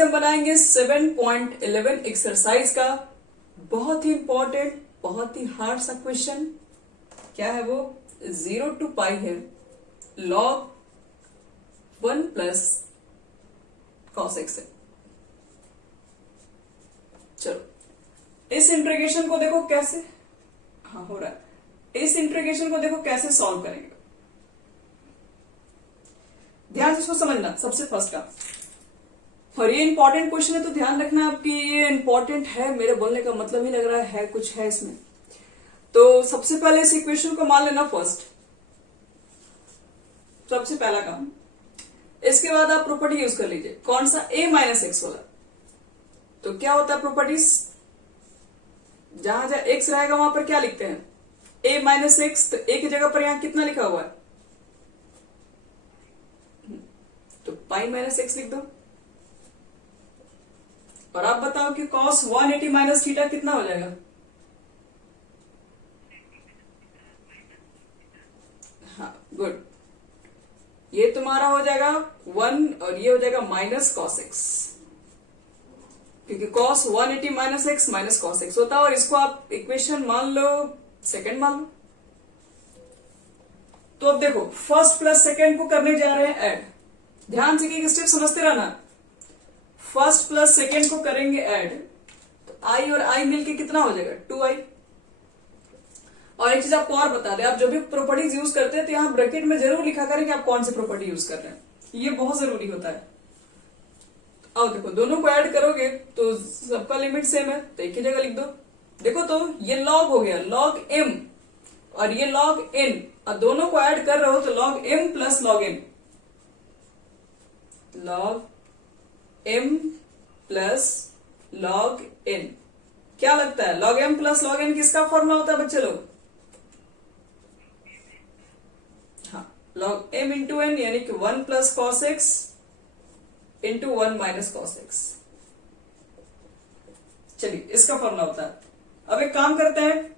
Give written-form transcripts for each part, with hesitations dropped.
आज हम बनाएंगे 7.11 एक्सरसाइज का बहुत ही इंपॉर्टेंट, बहुत ही हार्ड सा क्वेश्चन। क्या है वो? 0 to पाई है log 1 प्लस cos x है। चलो इस इंटीग्रेशन को देखो कैसे, हाँ हो रहा है। इस इंटीग्रेशन को देखो कैसे सॉल्व करेंगे। ध्यान से इसको समझना सबसे फर्स्ट का, और ये इंपॉर्टेंट क्वेश्चन है तो ध्यान रखना आपकी ये इंपॉर्टेंट है। मेरे बोलने का मतलब ही लग रहा है कुछ है इसमें। तो सबसे पहले इस इक्वेशन को मान लेना फर्स्ट, सबसे पहला काम। इसके बाद आप प्रॉपर्टी यूज कर लीजिए। कौन सा? a माइनस एक्स वाला। तो क्या होता है प्रॉपर्टीज? जहां जहां एक्स रहेगा वहां पर क्या लिखते हैं? a minus x. तो a की जगह पर यहां कितना लिखा हुआ है? तो पाई माइनस एक्स लिख दो। और आप बताओ कि cos 180 माइनस थीटा कितना हो जाएगा? हाँ गुड। ये तुम्हारा हो जाएगा 1 और ये हो जाएगा माइनस cos x, क्योंकि cos 180 minus x minus cos x होता है। और इसको आप इक्वेशन मान लो, सेकंड मान लो। तो अब देखो फर्स्ट प्लस सेकंड को करने जा रहे हैं ऐड। ध्यान से कि स्टेप समझते रहना। फर्स्ट प्लस सेकेंड को करेंगे ऐड, तो आई और आई मिलके कितना हो जाएगा? 2i। और एक चीज आपको और बता दें, आप जो भी प्रॉपर्टीज यूज करते हैं तो यहां ब्रैकेट में जरूर लिखा करें कि आप कौन सी प्रॉपर्टी यूज कर रहे हैं। ये बहुत जरूरी होता है। अब देखो दोनों को ऐड करोगे तो सबका लिमिट सेम है, तो एक ही जगह लिख दो। देखो तो ये लॉग हो गया, लॉग m, और ये लॉग n, और दोनों को ऐड कर रहे हो तो log m plus log n, log m plus log n। क्या लगता है log m plus log n किसका फॉर्मूला होता है बच्चे लोग? हाँ, लॉग m इंटू n, यानी कि 1 plus cos x into 1 minus cos x. चलिए इसका फॉर्मूला होता है। अब एक काम करते हैं,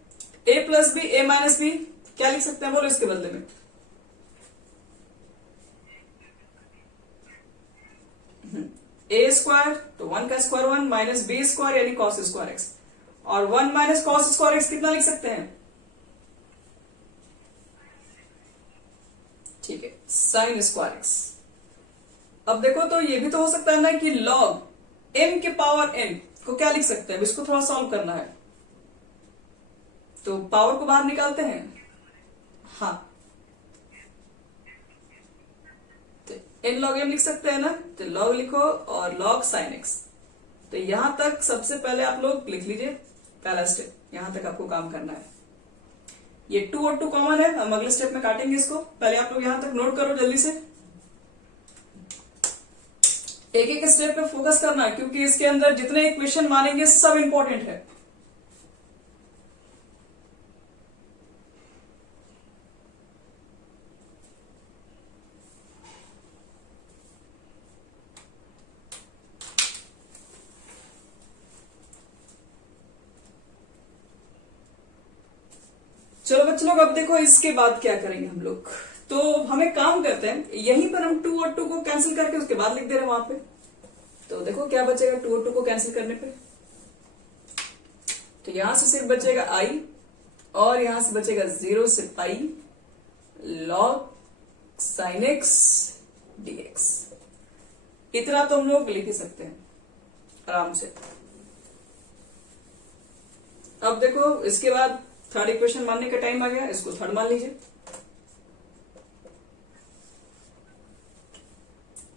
a plus b a minus b क्या लिख सकते हैं बोलो इसके बदले में? ए स्क्वायर, तो 1 का स्क्वायर 1 माइनस बी स्क्वायर यानी कॉस स्क्वायर एक्स, और 1 माइनस कॉस स्क्वायर एक्स कितना लिख सकते हैं? ठीक है, साइन स्क्वायर एक्स। अब देखो तो ये भी तो हो सकता है ना कि लॉग m के पावर n को क्या लिख सकते हैं? इसको थोड़ा सॉल्व करना है तो पावर को बाहर निकालते हैं। हाँ, n log m लिख सकते हैं ना, तो log लिखो और log sin x। तो यहां तक सबसे पहले आप लोग लिख लीजिए, पहला स्टेप यहां तक आपको काम करना है। ये 2 और 2 कॉमन है, हम अगले स्टेप में काटेंगे इसको। पहले आप लोग यहां तक नोट करो जल्दी से। एक एक स्टेप पे फोकस करना है, क्योंकि इसके अंदर जितने इक्वेशन मानेंगे सब इंपॉर्टेंट है। चलो बच्चों लोग, अब देखो इसके बाद क्या करेंगे हम लोग। तो हम एक काम करते हैं, यहीं पर हम 2 और 2 को कैंसिल करके उसके बाद लिख दे रहे हैं वहां पे। तो देखो क्या बचेगा 2 और 2 को कैंसिल करने पे। तो यहां से सिर्फ बचेगा i, और यहां से बचेगा 0 से पाई लॉग साइन एक्स dx। इतना तो हम लोग लिख ही सकते हैं आराम से। अब देखो इसके बाद थर्ड इक्वेशन मानने का टाइम आ गया, इसको थर्ड मान लीजिए।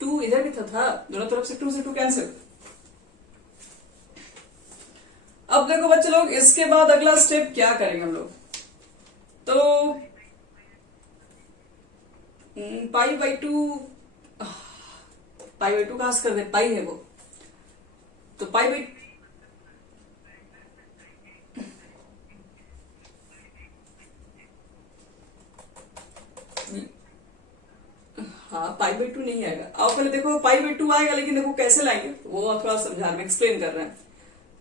2 इधर भी था, दोनों तरफ से 2 से 2 कैंसिल। अब देखो बच्चे लोग, इसके बाद अगला स्टेप क्या करेंगे हम लोग। तो पाई बाई 2 कहां से कर दे, पाई है वो, तो पाई बाई, हाँ पाई बाई 2 नहीं आएगा। आप पहले देखो पाई बाई 2 आएगा, लेकिन देखो कैसे लाएंगे वो थोड़ा समझा रहे हैं, एक्सप्लेन कर रहे हैं।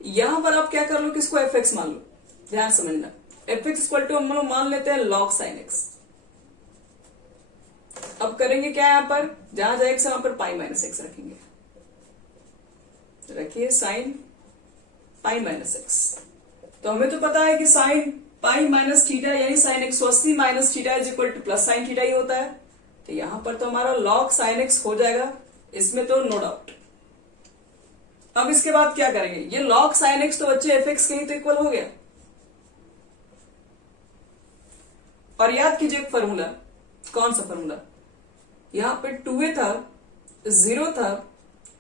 यहां पर आप क्या कर लो कि इसको एफ एक्स मान लो। ध्यान समझना, एफ एक्स इक्वल टू हम लोग मान लेते हैं लॉग साइन एक्स। अब करेंगे क्या, यहां पर जहां एक्स है वहां पर पाई माइनस एक्स रखेंगे। रखिए साइन पाई माइनस एक्स। तो हमें तो पता है कि साइन पाई माइनस थीटा यानी sine 180 minus theta is equal to plus sine theta ही होता है। तो यहां पर तो हमारा लॉग साइन एक्स हो जाएगा, इसमें तो नो डाउट। अब इसके बाद क्या करेंगे, ये लॉग साइन एक्स तो बच्चे एफ एक्स के ही तो इक्वल हो गया। और याद कीजिए एक फॉर्मूला, कौन सा फॉर्मूला, यहां पे 2a था, 0 था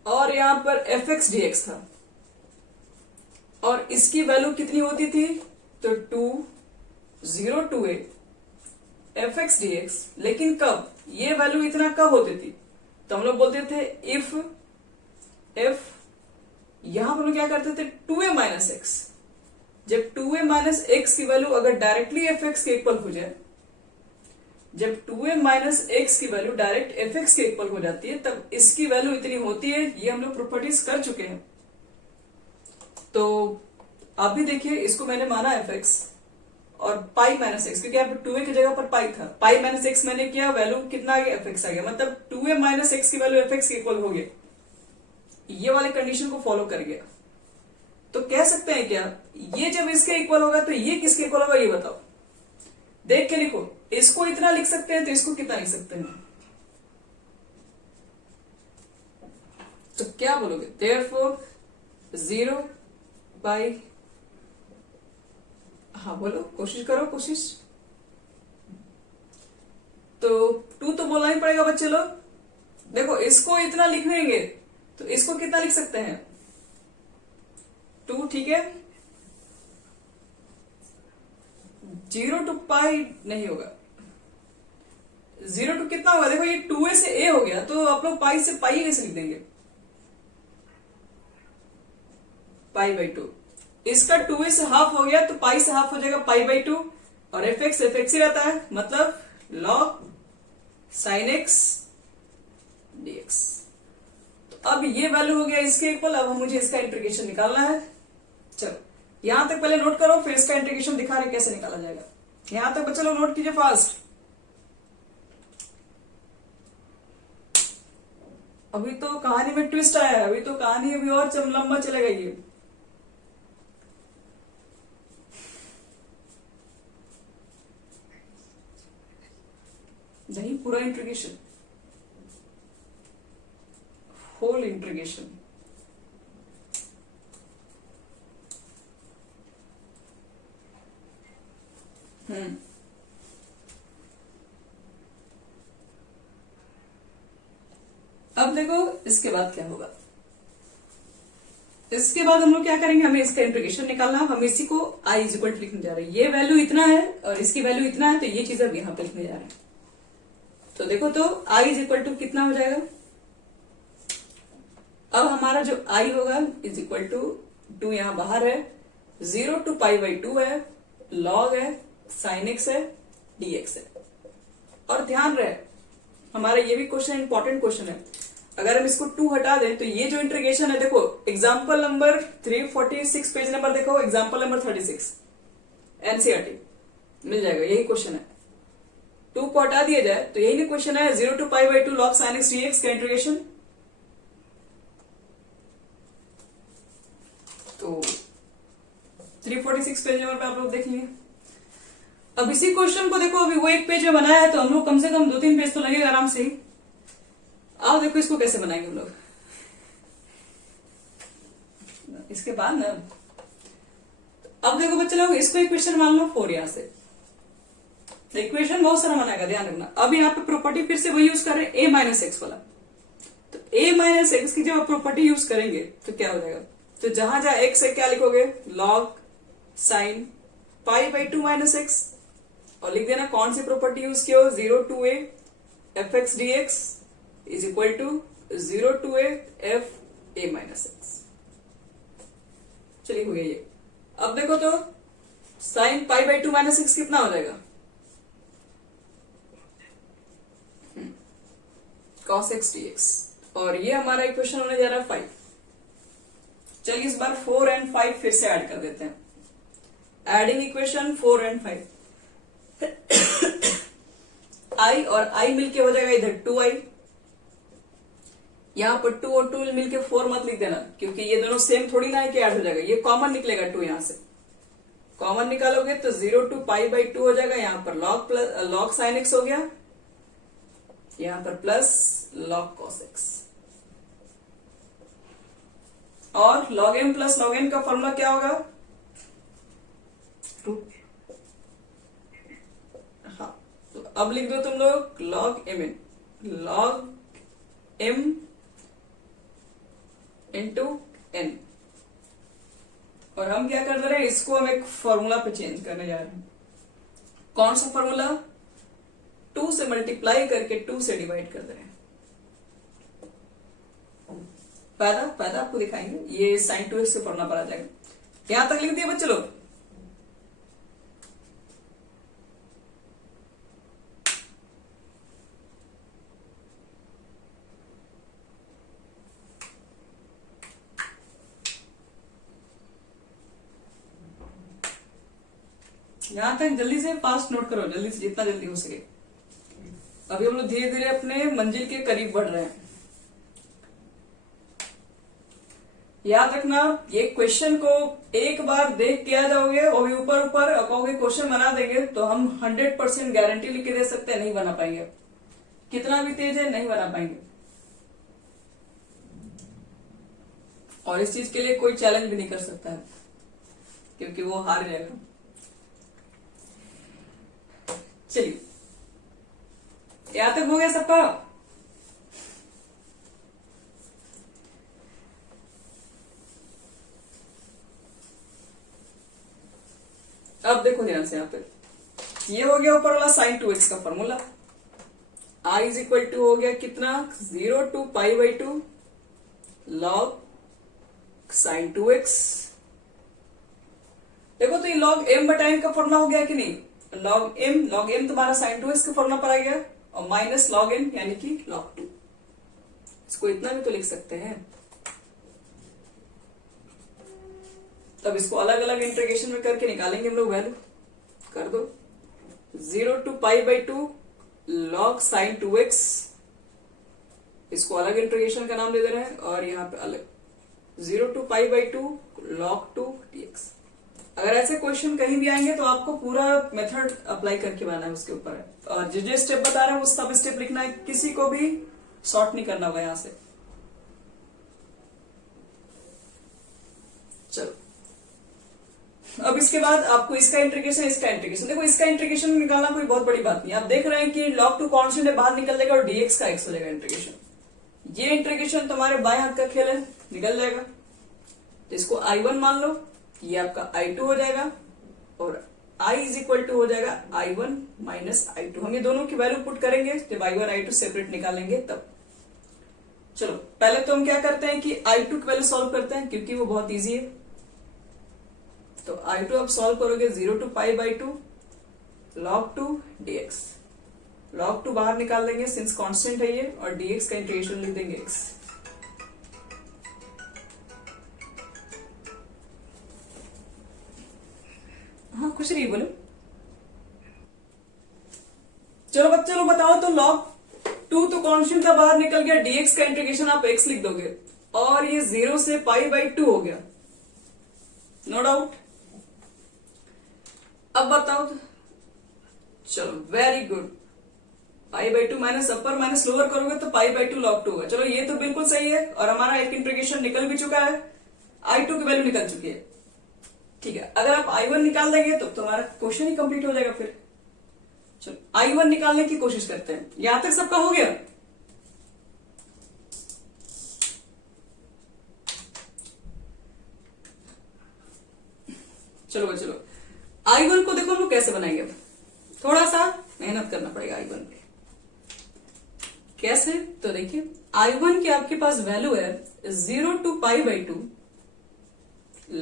और यहां पर एफ एक्स डी एक्स था और इसकी वैल्यू कितनी होती थी, तो 2 0 2a F x d x. लेकिन कब, ये वैल्यू इतना कब होती थी, तो हम लोग बोलते थे इफ एफ, यहां पर हम क्या करते थे 2a माइनस एक्स। जब 2a माइनस एक्स की वैल्यू अगर डायरेक्टली एफ एक्स के इक्वल हो जाए, जब 2a माइनस एक्स की वैल्यू डायरेक्ट एफ एक्स के इक्वल हो जाती है तब इसकी वैल्यू इतनी होती है। ये हम लोग प्रॉपर्टीज कर चुके हैं। तो आप भी देखिए, इसको मैंने माना एफ एक्स और पाई माइनस एक्स, क्योंकि यहाँ पे 2a की जगह पर पाई था, पाई माइनस एक्स मैंने किया, वैल्यू कितना आ गया एफ एक्स आ गया, मतलब 2a माइनस एक्स की वैल्यू एफ एक्स के इक्वल हो गया। ये वाले कंडीशन को फॉलो कर गया। तो कह सकते हैं क्या, ये जब इसके इक्वल होगा तो ये किसके इक्वल होगा, ये बताओ, देख के लिखो। इसको इतना लिख सकते हैं तो इसको कितना लिख सकते हैं, तो क्या बोलोगे, देयरफॉर 0 बाई, हाँ बोलो, कोशिश करो कोशिश। तो 2 तो बोलना ही पड़ेगा बच्चे लोग। देखो इसको इतना लिख देंगे तो इसको कितना लिख सकते हैं, 2, ठीक है। 0 टू पाई नहीं होगा, 0 टू कितना होगा, देखो ये 2a से a हो गया तो आप लोग पाई से पाई कैसे लिख देंगे, पाई बाई 2। इसका 2a से हाफ हो गया तो पाई से हाफ हो जाएगा पाई बाई 2 और एफ एक्स ही रहता है, मतलब लॉग साइन एक्स dx। तो अब ये वैल्यू हो गया इसके इक्वल। अब मुझे इसका इंटीग्रेशन निकालना है। चलो यहां तक पहले नोट करो, फिर इसका इंटीग्रेशन दिखा रहे कैसे निकाला जाएगा। यहां तक बच्चे लोग नोट कीजिए फास्ट। अभी तो कहानी में ट्विस्ट आया है, अभी तो कहानी अभी और लंबा चलेगा ये। नहीं, पूरा इंटीग्रेशन, होल इंटीग्रेशन। अब देखो इसके बाद क्या होगा। इसके बाद हम लोग क्या करेंगे, हमें इसका इंटीग्रेशन निकालना है। हम इसी को i इज इक्वल टू लिखने जा रहे हैं। ये वैल्यू इतना है और इसकी वैल्यू इतना है, तो ये चीज अब यहां पे लिखने जा रहे हैं। तो देखो तो i इज इक्वल टू कितना हो जाएगा, अब हमारा जो i होगा इज इक्वल टू 2 यहां बाहर है, 0 टू पाई बाई 2 है, लॉग है, साइन एक्स है, dx है। और ध्यान रहे हमारा ये भी क्वेश्चन इंपॉर्टेंट क्वेश्चन है। अगर हम इसको 2 हटा दें तो ये जो इंटीग्रेशन है, देखो एग्जाम्पल नंबर 346 पेज नंबर देखो, एग्जाम्पल नंबर 36 एनसीईआरटी मिल जाएगा, यही क्वेश्चन है। 2 को हटा दिया जाए तो यही क्वेश्चन है, 0 to pi by 2 log sine x dx का इंटीग्रेशन। तो 346 पेज नंबर पे आप लोग देख लिए। अब इसी क्वेश्चन को देखो, अभी वो एक पेज में बनाया है तो हम लोग कम से कम 2-3 पेज तो लगेगा आराम से ही। आओ देखो इसको कैसे बनाएंगे हम लोग। इसके बाद ना, अब देखो बच्चे लोग, इसको इक्वेशन मान लो 4 यहां से। इक्वेशन बहुत सारा बनाएगा, ध्यान रखना। अब यहाँ पे प्रॉपर्टी फिर से वही यूज कर रहे हैं, a माइनस एक्स वाला। तो a माइनस एक्स की जब आप प्रॉपर्टी यूज करेंगे तो क्या हो जाएगा, तो जहां जहां x है क्या लिखोगे, log sign pi by 2 minus x, और लिख देना कौन सी प्रॉपर्टी यूज की हो, 0 to a f x d x is equal to 0 to a f a minus x. चलिए हो गया ये। अब देखो तो sine pi by 2 minus x कितना हो जाएगा, cos x dx, और ये हमारा इक्वेशन होने जा रहा है 5। चलिए इस बार 4 एंड 5 फिर से ऐड कर देते हैं। एडिंग इक्वेशन 4 एंड 5 i और i मिलके हो जाएगा इधर 2i, यहाँ पर 2 और 2 मिलके 4 मत लिख देना, क्योंकि ये दोनों सेम थोड़ी ना है कि ऐड हो जाएगा, ये कॉमन निकलेगा 2 यहां से। कॉमन निकालोगे तो 0 to π/2 हो जाएगा, यहाँ पर log sin x हो गया, यहाँ पर प्लस log cos x। और log m plus log n का फॉर्मूला क्या होगा? हाँ, तो अब लिख दो तुम लोग log m इंटू n। और हम क्या कर दे रहे हैं, इसको हम एक फॉर्मूला पे चेंज करने जा रहे हैं। कौन सा फॉर्मूला? 2 से मल्टीप्लाई करके 2 से डिवाइड कर दे रहे हैं। फायदा आपको दिखाएंगे, ये sin 2x से फॉर्मूला पर आ जाएगा। यहां तक लिख दिया बच्चे लोग? यहां तक जल्दी से फास्ट नोट करो, जल्दी से जितना जल्दी हो सके। अभी हम लोग धीरे धीरे अपने मंजिल के करीब बढ़ रहे हैं। याद रखना, ये क्वेश्चन को एक बार देख के आ जाओगे और ऊपर ऊपर कहोगे क्वेश्चन बना देंगे, तो हम 100% गारंटी लिख के दे सकते हैं, नहीं बना पाएंगे। कितना भी तेज है, नहीं बना पाएंगे। और इस चीज के लिए कोई चैलेंज भी नहीं कर सकता है, क्योंकि वो हार जाएगा। चलिए, यहां तक हो गया सबका? अब देखो ध्यान से, यहां पे ये हो गया ऊपर वाला sin 2x का formula. I is equal to हो गया कितना? 0 to π/2 log sin 2x। देखो तो ये log m बटा n का फॉर्मूला हो गया कि नहीं? log m तुम्हारा sin 2x के फॉर्मूला पर आ गया, और माइनस log n यानी कि log 2। इसको इतना भी तो लिख सकते हैं। तब इसको अलग अलग इंटीग्रेशन में करके निकालेंगे हम लोग वैल्यू। कर दो 0 to π/2 log sin 2x, इसको अलग इंटीग्रेशन का नाम दे दे रहे हैं, और यहाँ पे अलग 0 to π/2 log 2 dx। अगर ऐसे क्वेश्चन कहीं भी आएंगे तो आपको पूरा मेथड अप्लाई करके बनाना है उसके ऊपर है, और जो स्टेप बता रहे हैं वो सब स्टेप लिखना है, किसी को भी शॉर्ट नहीं करना होगा यहां से। चलो, अब इसके बाद आपको इसका इंटीग्रेशन, इसका इंटीग्रेशन। देखो, इसका इंटीग्रेशन निकालना कोई बहुत बड़ी बात नहीं। आप देख रहे हैं कि log 2 कांस्टेंट है, बाहर निकल जाएगा और dx का x हो जाएगा इंटीग्रेशन। ये इंटीग्रेशन तुम्हारे बाएं हाथ का खेल है, निकल जाएगा। तो इसको I1 मान लो, ये आपका I2 हो जाएगा, और I इज इक्वल टू हो जाएगा I1 माइनस I2। हम ये दोनों की वैल्यू पुट करेंगे जब I1 I2 सेपरेट निकालेंगे तब। चलो, पहले तो हम क्या करते हैं कि I2 की वैल्यू सॉल्व करते हैं, क्योंकि वो बहुत इजी है। तो I2 आप सॉल्व करोगे 0 to π/2 log 2 dx। log 2 बाहर निकाल देंगे सिंस कांस्टेंट है ये, और dx का इंटीग्रेशन लिख देंगे x। हाँ, कुछ नहीं बोलो। चलो बच्चे लोग बताओ, तो log 2 तो कांस्टेंट था, बाहर निकल गया, dx का इंटीग्रेशन आप x लिख दोगे, और ये 0 से π/2 हो गया, नो डाउट। अब बताओ तो, चलो very good, π/2 minus upper minus lower करोगे तो π/2 log 2 होगा। चलो, ये तो बिल्कुल सही है, और हमारा एक इंटीग्रेशन निकल भी चुका है, I2 की वैल्यू निकल चुकी है। ठीक है, अगर आप I1 निकाल देंगे तो तुम्हारा क्वेश्चन ही कंप्लीट हो जाएगा फिर। चलो, I1 निकालने की कोशिश करते हैं। यहां तक सबका हो गया? चलो, I1 को देखो हम लोग कैसे बनाएंगे। थोड़ा सा मेहनत करना पड़ेगा I1 पे। कैसे? तो देखिए, I1 की आपके पास वैल्यू है 0 to π/2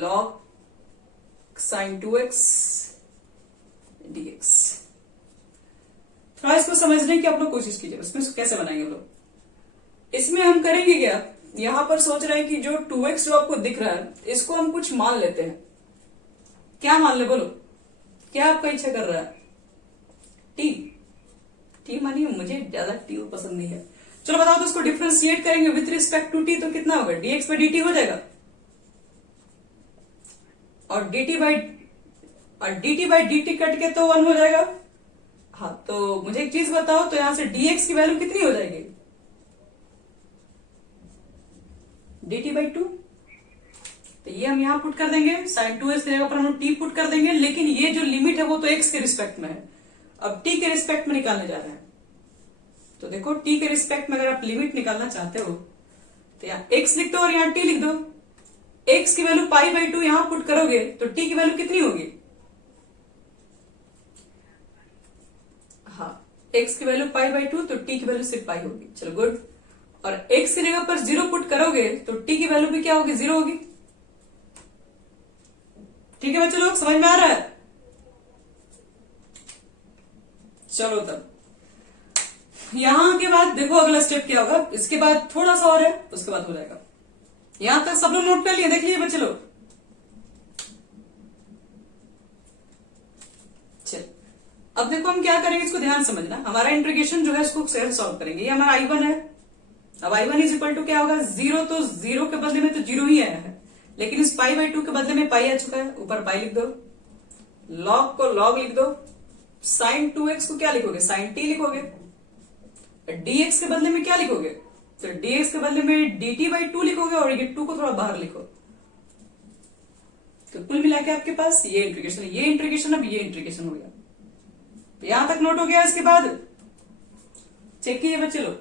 log sin 2x dx। थोड़ा इसको समझने की आप लोग कोशिश कीजिए, इसमें कैसे बनाएंगे हम लोग। इसमें हम करेंगे क्या, यहां पर सोच रहे हैं कि जो 2x जो आपको दिख रहा है, इसको हम कुछ मान लेते हैं। क्या मान ले, बोलो, क्या आपका इच्छा कर रहा है? टी मानिए, मुझे ज्यादा टी पसंद नहीं है, चलो बताओ तो उसको डिफ्रेंशिएट करेंगे विथ रिस्पेक्ट टू टी तो कितना होगा, dx बाई dt हो जाएगा, और dt बाई dt कट के तो 1 हो जाएगा। हाँ तो मुझे एक चीज बताओ, तो यहां से dx की वैल्यू कितनी हो जाएगी, dt बाई 2। तो ये हम यहां पुट कर देंगे, sin 2x की जगह पर हम t पुट कर देंगे, लेकिन ये जो लिमिट है वो तो x के रिस्पेक्ट में है, अब t के रिस्पेक्ट में निकालने जा रहे हैं। तो देखो t के रिस्पेक्ट में अगर आप लिमिट निकालना चाहते हो तो यहाँ x लिख दो और यहाँ t लिख दो, x की वैल्यू पाई बाई 2 यहां पुट करोगे तो t की वैल्यू कितनी होगी, हाँ x की वैल्यू पाई बाई 2 तो t की वैल्यू सिर्फ पाई होगी। चलो गुड, और x की जगह पर 0 पुट करोगे तो t की वैल्यू भी क्या होगी, 0 होगी। ठीक है बच्चे लोग, समझ में आ रहा है। चलो तब यहां के बाद देखो अगला स्टेप क्या होगा, इसके बाद थोड़ा सा और है उसके बाद हो जाएगा। यहां तक सब लोग नोट कर लिए, देख लिए बच्चे लोग। चल अब देखो हम क्या करेंगे, इसको ध्यान समझना। हमारा इंटीग्रेशन जो है इसको सॉल्व करेंगे। ये हमारा I1 है, अब I1 इज इक्वल टू क्या होगा, 0, तो 0 के बदले में तो 0 ही आया है, लेकिन इस पाई बाई 2 के बदले में पाई आ चुका है, ऊपर पाई लिख दो, लॉग को लॉग लिख दो, साइन 2x को क्या लिखोगे, साइन t लिखोगे, dx के बदले में क्या लिखोगे, तो dx के बदले में dt बाई 2 लिखोगे, और ये 2 को थोड़ा बाहर लिखो। तो कुल मिला के आपके पास ये इंटीग्रेशन, ये इंटीग्रेशन, अब ये इंटीग्रेशन हो गया। तो यहां तक नोट हो गया। इसके बाद चेक कीजिए बच्चे लोग,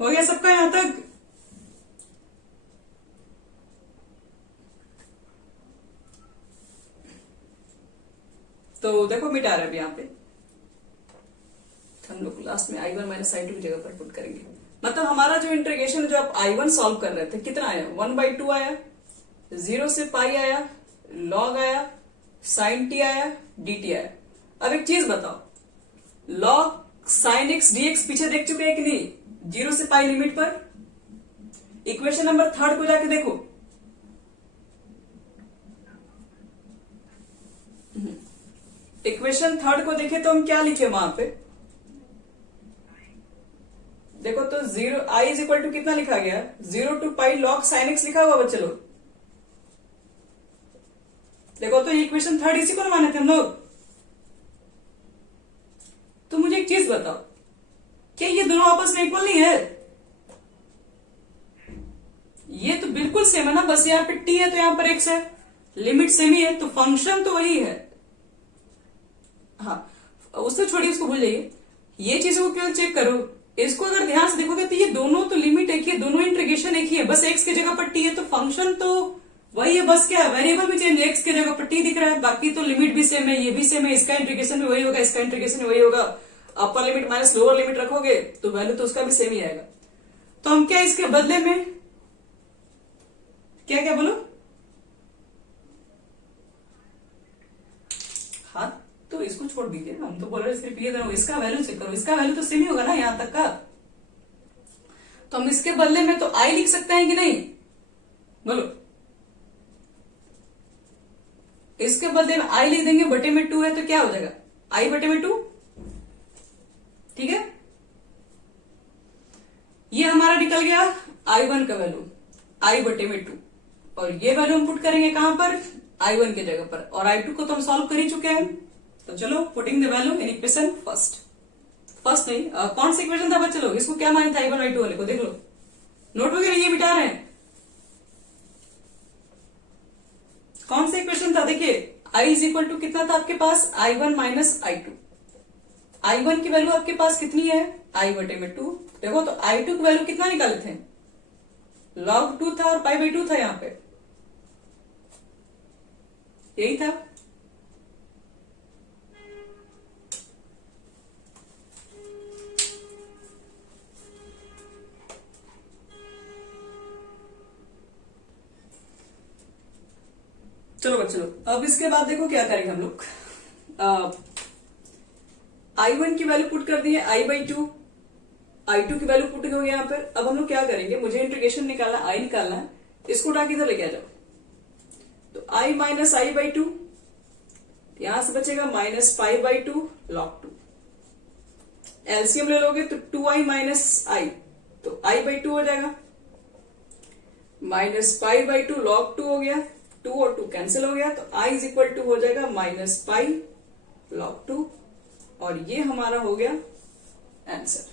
हो गया सबका यहां तक। तो देखो मिटा रहे हैं यहां पे हम लोग लास्ट में I1 माइनस I2 की जगह पर पुट करेंगे। मतलब हमारा जो इंटीग्रेशन जो आप I1 सॉल्व कर रहे थे कितना आया, 1/2 आया, 0 से पाई आया, लॉग आया, साइन t आया, dt आया। अब एक चीज बताओ, लॉग साइन x dx पीछे देख चुके हैं कि नहीं, 0 से पाई लिमिट पर। इक्वेशन नंबर 3 को जाके देखो, इक्वेशन 3 को देखे तो हम क्या लिखे वहां पे, देखो तो 0 i इज इक्वल टू कितना लिखा गया, 0 to pi log sine x लिखा हुआ बच्चे लोग। देखो तो इक्वेशन 3 इसी को माने थे हम लोग। तो मुझे एक चीज बताओ, क्या ये दोनों आपस में इक्वल नहीं है, ये तो बिल्कुल सेम है ना, बस यहाँ पे t है तो यहाँ पर x है, लिमिट सेम ही है, तो फंक्शन तो वही है। हाँ उसको छोड़िए, उसको भूल जाइए, ये चीजों को केवल चेक करो। इसको अगर ध्यान से देखोगे तो ये दोनों तो लिमिट एक ही है, दोनों इंटीग्रेशन एक ही है, बस x की जगह पर t है, तो फंक्शन तो वही है, बस क्या है वेरिएबल भी चेंज, x की जगह पर t दिख रहा है, बाकी तो लिमिट भी सेम है, ये भी सेम है, इसका इंटीग्रेशन भी वही होगा, इसका इंटीग्रेशन भी वही होगा। Upper limit minus lower limit रखोगे तो वैल्यू तो उसका भी सेम ही आएगा। तो हम क्या इसके बदले में क्या क्या बोलो, हाँ तो इसको छोड़ दीजिए, हम तो बोल रहे सिर्फ ये करो, इसका वैल्यू चेक करो, इसका वैल्यू तो सेम ही होगा ना यहां तक का। तो हम इसके बदले में तो आई लिख सकते हैं कि नहीं, बोलो। इसके बदले में आई लिख देंगे, बटे में 2 है तो क्या हो जाएगा, आई बटे में 2, ठीक है। ये हमारा निकल गया I1 का वैल्यू, आई बटे में 2, और ये वैल्यू हम पुट करेंगे कहां पर, I1 की जगह पर, और I2 को तो हम सॉल्व कर ही चुके हैं। तो चलो putting the value in equation first नहीं, कौन सा इक्वेशन था बच्चे लोग, इसको क्या माने था I1 I2 वाले को, देख लो नोट वगैरह ये मिटा रहे हैं। कौन सा इक्वेशन था, देखिए I इज इक्वल टू कितना था आपके पास, I1 माइनस I2। I1 की वैल्यू आपके पास कितनी है, I बटे में 2। देखो तो I2 की वैल्यू कितना निकाले थे, log 2 था और पाई बाई 2 था, यहां पे यही था। चलो बच्चों, अब इसके बाद देखो क्या करेंगे हम लोग। I1 की वैल्यू पुट कर दी है I/2, I2 की वैल्यू पुट हो गया यहाँ पर। अब हम लोग क्या करेंगे, मुझे इंटीग्रेशन निकालना, आई निकालना है, इसको उठा के इधर लेके आ जाओ। तो आई माइनस आई बाई टू, यहां से बचेगा minus five by two log to. LCM ले लोगे तो 2i माइनस आई, तो आई बाई टू हो जाएगा, minus five by two log to हो गया, 2 और 2 कैंसिल हो गया, तो i इज इक्वल टू हो जाएगा माइनस फाइव लॉग टू, और ये हमारा हो गया आंसर।